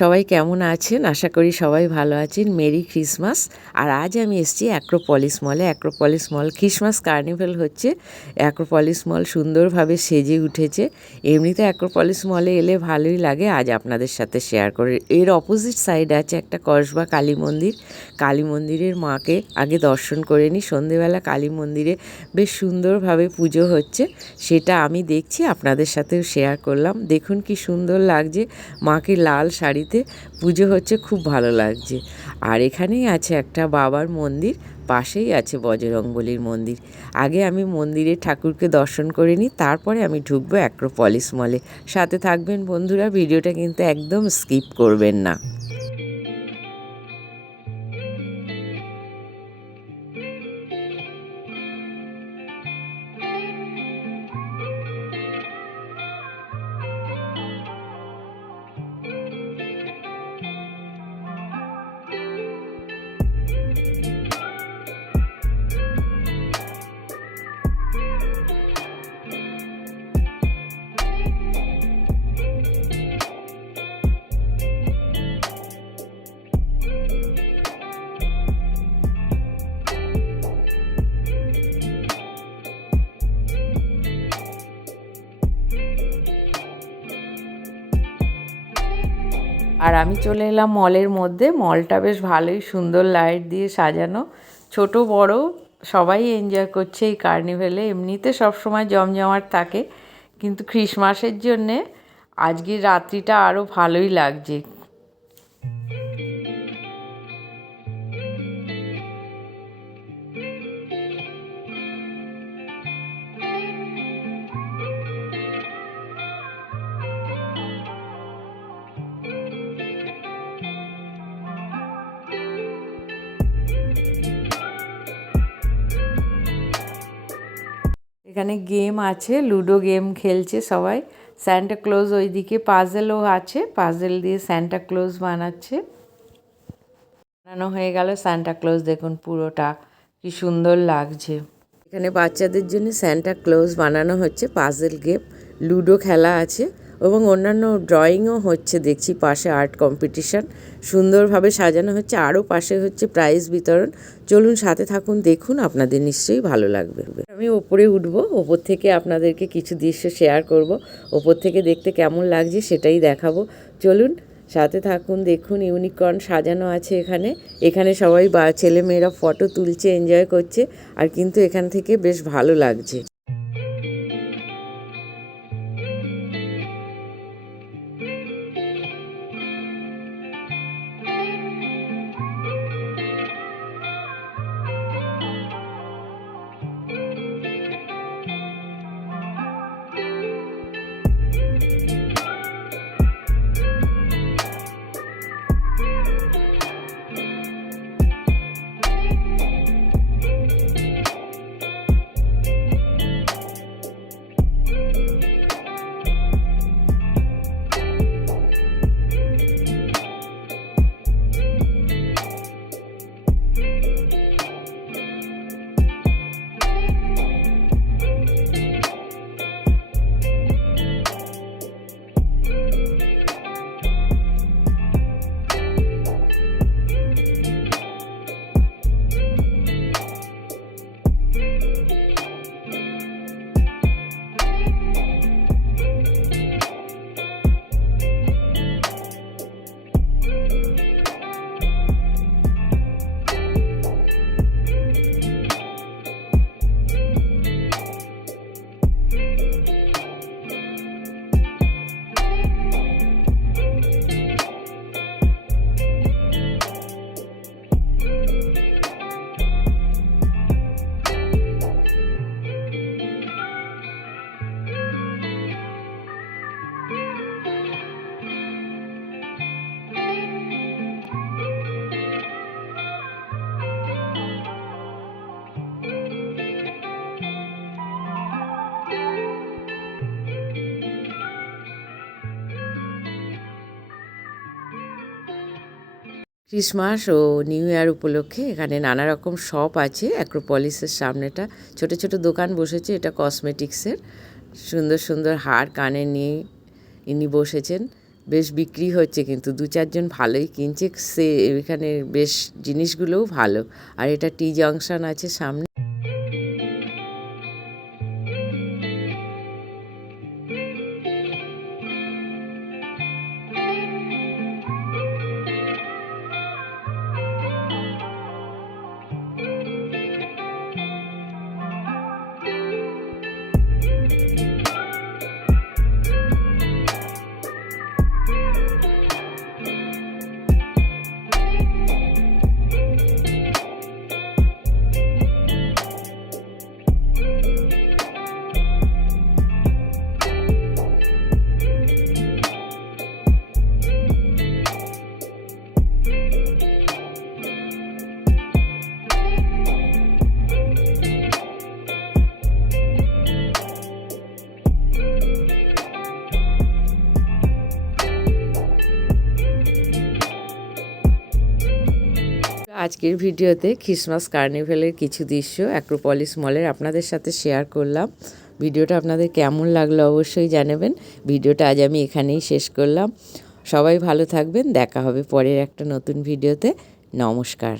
সবাই কেমন আছেন? আশা করি সবাই ভালো আছেন। Merry Christmas. আর আজ আমি এসেছি অ্যাক্রোপলিস মলে। অ্যাক্রোপলিস মল ক্রিসমাস কার্নিভেল হচ্ছে। অ্যাক্রোপলিস মল সুন্দরভাবে সেজে উঠেছে। এমনিতে অ্যাক্রোপলিস মলে এলে ভালোই লাগে। আজ আপনাদের সাথে শেয়ার করে। এর অপোজিট সাইডে আছে একটা কসবা কালী মন্দির। কালী মন্দিরের মাকে আগে দর্শন করে নিই। সন্ধেবেলা কালী মন্দিরে বেশ সুন্দরভাবে পুজো হচ্ছে। সেটা আমি দেখছি, আপনাদের সাথেও শেয়ার করলাম। দেখুন কি সুন্দর লাগছে। মাকে লাল শাড়িতে পুজো হচ্ছে, খুব ভালো লাগছে। আর এখানেই আছে একটা বাবার মন্দির, পাশেই আছে বজরংবলির মন্দির। আগে আমি মন্দিরে ঠাকুরকে দর্শন করে নিই, তারপরে আমি ঢুকবো অ্যাক্রোপলিস মলে সাথে থাকবেন বন্ধুরা, ভিডিওটা কিন্তু একদম স্কিপ করবেন না। আর আমি চলে এলাম মলের মধ্যে। মলটা বেশ ভালোই সুন্দর লাইট দিয়ে সাজানো। ছোট, বড়, সবাই এনজয় করছে এই কার্নিভেলে এমনিতে সবসময় জমজমাট থাকে। কিন্তু খ্রিসমাসের জন্যে আজকের রাত্রিটা আরও ভালোই লাগছে। এখানে গেম আছে, লুডো গেম খেলছে সবাই। স্যান্টা ক্লোজ ওইদিকে পাজেলও আছে পাজেল দিয়ে স্যান্টা ক্লোজ বানাচ্ছে। বানানো হয়ে গেল স্যান্টা ক্লোজ দেখুন পুরোটা, কি সুন্দর লাগছে। এখানে বাচ্চাদের জন্য স্যান্টা ক্লোজ বানানো হচ্ছে পাজেল গেম লুডো খেলা আছে। এবং অন্যান্য ড্রয়িংও হচ্ছে, দেখছি পাশে আর্ট কম্পিটিশন। সুন্দরভাবে সাজানো হচ্ছে, আরও পাশে হচ্ছে প্রাইজ বিতরণ। চলুন সাথে থাকুন, দেখুন, আপনাদের নিশ্চয়ই ভালো লাগবে। আমি ওপরে উঠব, ওপর থেকে আপনাদেরকে কিছু দৃশ্য শেয়ার করব। ওপর থেকে দেখতে কেমন লাগছে সেটাই দেখাবো। চলুন, সাথে থাকুন, দেখুন, ইউনিকর্ন সাজানো আছে এখানে। এখানে সবাই বা, ছেলেমেয়েরা ফটো তুলছে, এনজয় করছে, আর কিন্তু এখান থেকে বেশ ভালো লাগছে। ক্রিসমাস ও নিউ ইয়ার উপলক্ষে এখানে নানা রকম শপ আছে। অ্যাক্রোপলিসের সামনেটা ছোট ছোট দোকান বসেছে, এটা কসমেটিক্সের। সুন্দর সুন্দর হার কানে নিয়ে ইনি বসেছেন। বেশ বিক্রি হচ্ছে কিন্তু, দু চারজন ভালোই কিনছে। সে এখানে বেশ জিনিসগুলোও ভালো। আর এটা টি জংশন আছে সামনে। আজকের ভিডিওতে খ্রিসমাস কার্নিভেলের কিছু দৃশ্য অ্যাক্রোপলিস মলের আপনাদের সাথে শেয়ার করলাম। ভিডিওটা আপনাদের কেমন লাগল অবশ্যই জানাবেন। ভিডিওটা আজ আমি এখানেই শেষ করলাম। সবাই ভালো থাকবেন। দেখা হবে পরের একটা নতুন ভিডিওতে। নমস্কার।